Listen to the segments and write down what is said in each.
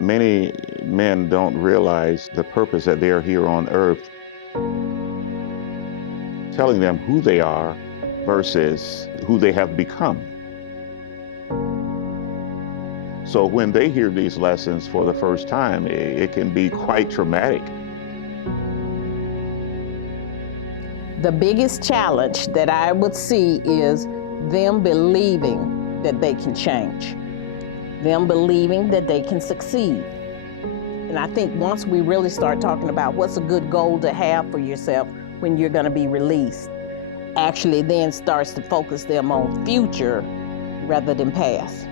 Many men don't realize the purpose that they're here on earth, telling them who they are versus who they have become. So when they hear these lessons for the first time, it can be quite traumatic. The biggest challenge that I would see is them believing that they can change, them believing that they can succeed. And I think once we really start talking about what's a good goal to have for yourself when you're going to be released, actually then starts to focus them on future rather than past.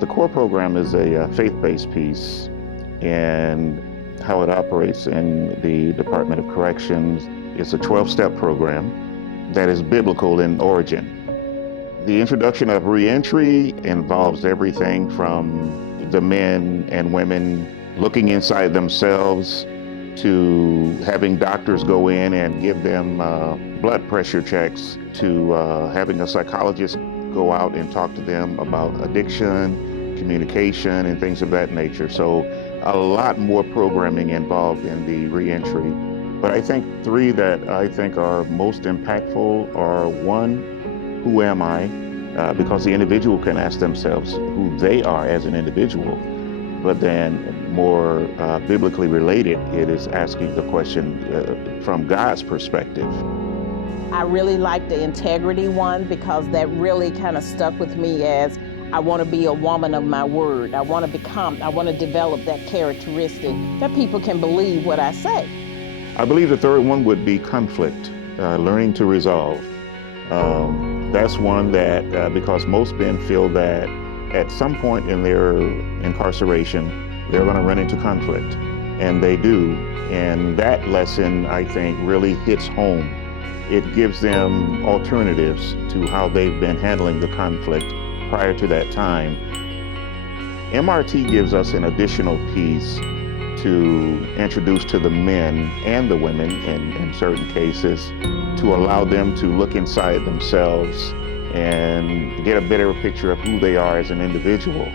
The core program is a faith-based piece, and how it operates in the Department of Corrections. It's a 12-step program that is biblical in origin. The introduction of reentry involves everything from the men and women looking inside themselves to having doctors go in and give them blood pressure checks, to having a psychologist go out and talk to them about addiction, communication, and things of that nature. So a lot more programming involved in the reentry. But I think three that I think are most impactful are: one, who am I? Because the individual can ask themselves who they are as an individual. But then more biblically related, it is asking the question from God's perspective. I really like the integrity one because that really kind of stuck with me as I want to be a woman of my word. I want to develop that characteristic that people can believe what I say. I believe the third one would be conflict, learning to resolve. That's one that, because most men feel that at some point in their incarceration, they're going to run into conflict, and they do. And that lesson, I think, really hits home. It gives them alternatives to how they've been handling the conflict prior to that time. MRT gives us an additional piece to introduce to the men and the women in certain cases, to allow them to look inside themselves and get a better picture of who they are as an individual.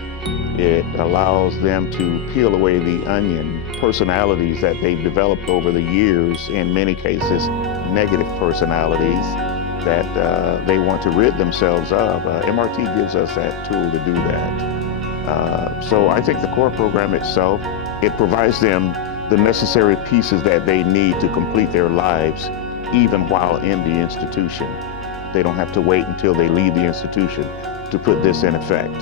It allows them to peel away the onion personalities that they've developed over the years, in many cases negative personalities that they want to rid themselves of. MRT gives us that tool to do that. So I think the core program itself, it provides them the necessary pieces that they need to complete their lives, even while in the institution. They don't have to wait until they leave the institution to put this in effect.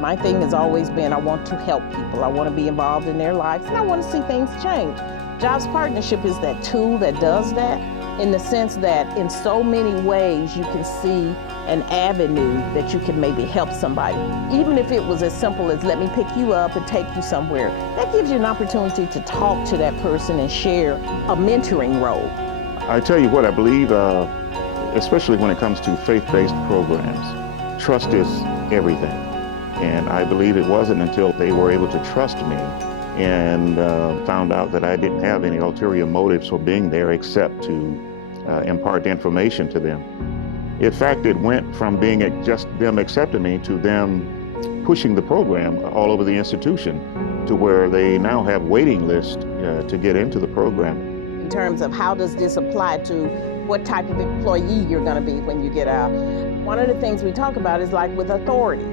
My thing has always been I want to help people. I want to be involved in their lives, and I want to see things change. Jobs Partnership is that tool that does that, in the sense that in so many ways you can see an avenue that you can maybe help somebody. Even if it was as simple as let me pick you up and take you somewhere, that gives you an opportunity to talk to that person and share a mentoring role. I tell you what, I believe, especially when it comes to faith-based programs, trust is everything. And I believe it wasn't until they were able to trust me and found out that I didn't have any ulterior motives for being there except to impart information to them. In fact, it went from being just them accepting me to them pushing the program all over the institution, to where they now have waiting lists to get into the program. In terms of how does this apply to what type of employee you're going to be when you get out, one of the things we talk about is like with authority.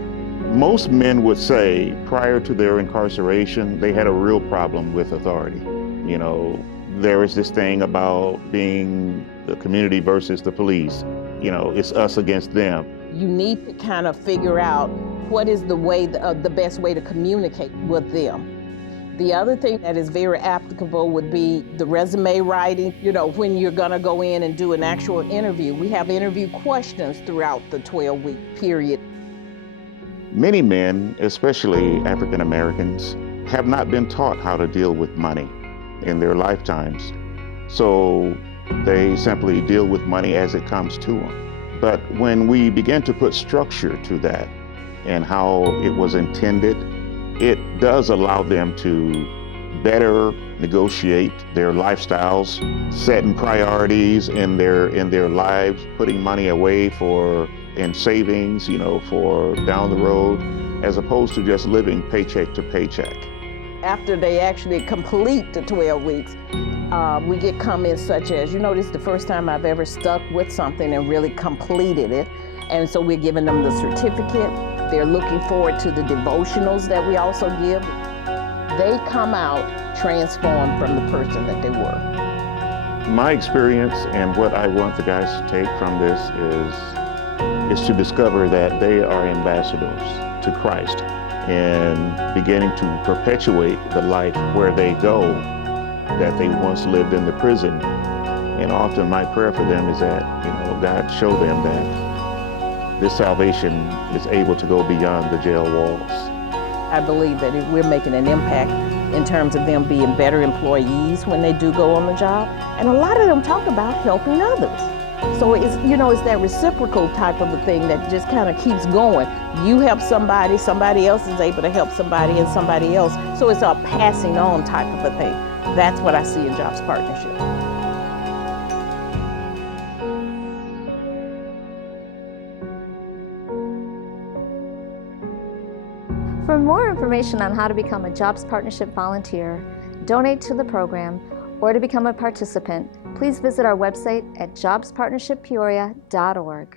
Most men would say prior to their incarceration, they had a real problem with authority. You know, there is this thing about being the community versus the police. You know, it's us against them. You need to kind of figure out what is the best way to communicate with them. The other thing that is very applicable would be the resume writing. You know, when you're gonna go in and do an actual interview, we have interview questions throughout the 12-week period. Many men, especially African Americans, have not been taught how to deal with money in their lifetimes. So they simply deal with money as it comes to them. But when we begin to put structure to that and how it was intended, it does allow them to better negotiate their lifestyles, setting priorities in their lives, putting money away in savings, you know, for down the road. as opposed to just living paycheck to paycheck. After they actually complete the 12 weeks, we get comments such as, this is the first time I've ever stuck with something and really completed it. And so we're giving them the certificate. They're looking forward to the devotionals that we also give. They come out transformed from the person that they were. My experience and what I want the guys to take from this is to discover that they are ambassadors to Christ and beginning to perpetuate the life where they go that they once lived in the prison. And often my prayer for them is that, God show them that this salvation is able to go beyond the jail walls. I believe that we're making an impact in terms of them being better employees when they do go on the job. And a lot of them talk about helping others. So it's that reciprocal type of a thing that just kind of keeps going. You help somebody, somebody else is able to help somebody and somebody else. So it's a passing on type of a thing. That's what I see in Jobs Partnership. For more information on how to become a Jobs Partnership volunteer, donate to the program, or to become a participant, please visit our website at jobspartnershippeoria.org.